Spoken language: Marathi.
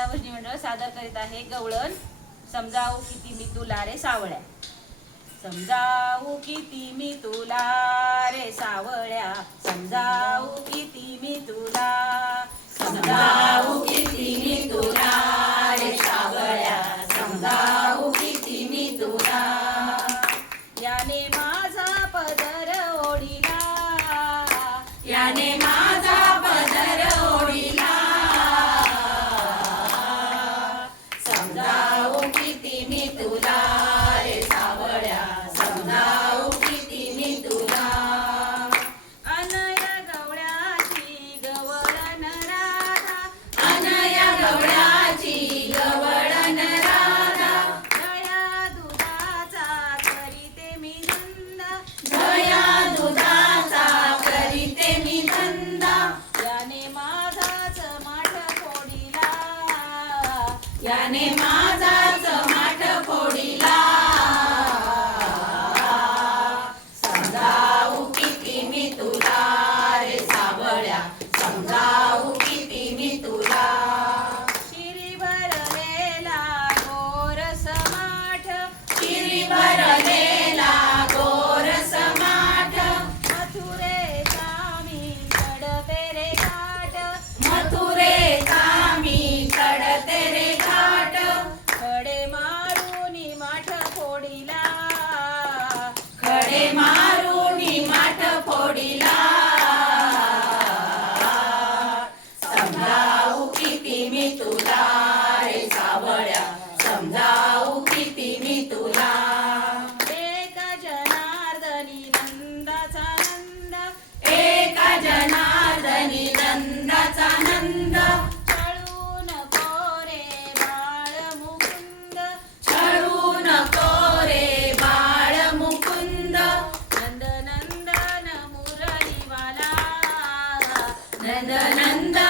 गीता भजनी मंडळ सादर करीत आहे गवळण समजावू किती मी तुला रे सावळ्या. समजावू किती मी तुला रे सावळ्या, समजावू किती मी तुला, समजावू किती मी तुला रे सावळ्या, समजावू किती मी तुला. याने माझा पदर ओढिला, याने माझा पदर ओढिला, समजावू किती मी तुला रे सावळ्या, समजावू किती मी तुला. अनया गवळ्याची गवळण राधा, अनया गवळ्याची गवळण राधा, दया दुधाचा करीते मी धंदा, दया दुधाचा करीते मी धंदा. याने माझाच माठ फोडिला, याने माझाच माठ फोडिला, समजावू किती मी तुला रे सावळ्या, समजावू किती मी तुला. शिरी भरलेला गोरस माठ, शिरी भरलेला गोरस माठ, मथुरेचा मी चढते रे घाट, मथुरेचा मी चढते रे घाट. खडे मारूनी माठ फोडिला, खडे मारूनी माठ फोडिला, समजावू किती मी तुला रे सावळ्या, समजावू किती मी तुला. एका जनार्दनी नंदाचा नंद, एका जनार्दनी नंदाचा नंद, छळू नको रे बाळ मुकुंद, छळू नको रे बाळ मुकुंद. नंद नंदन मुरलीवाला, नंद नंदन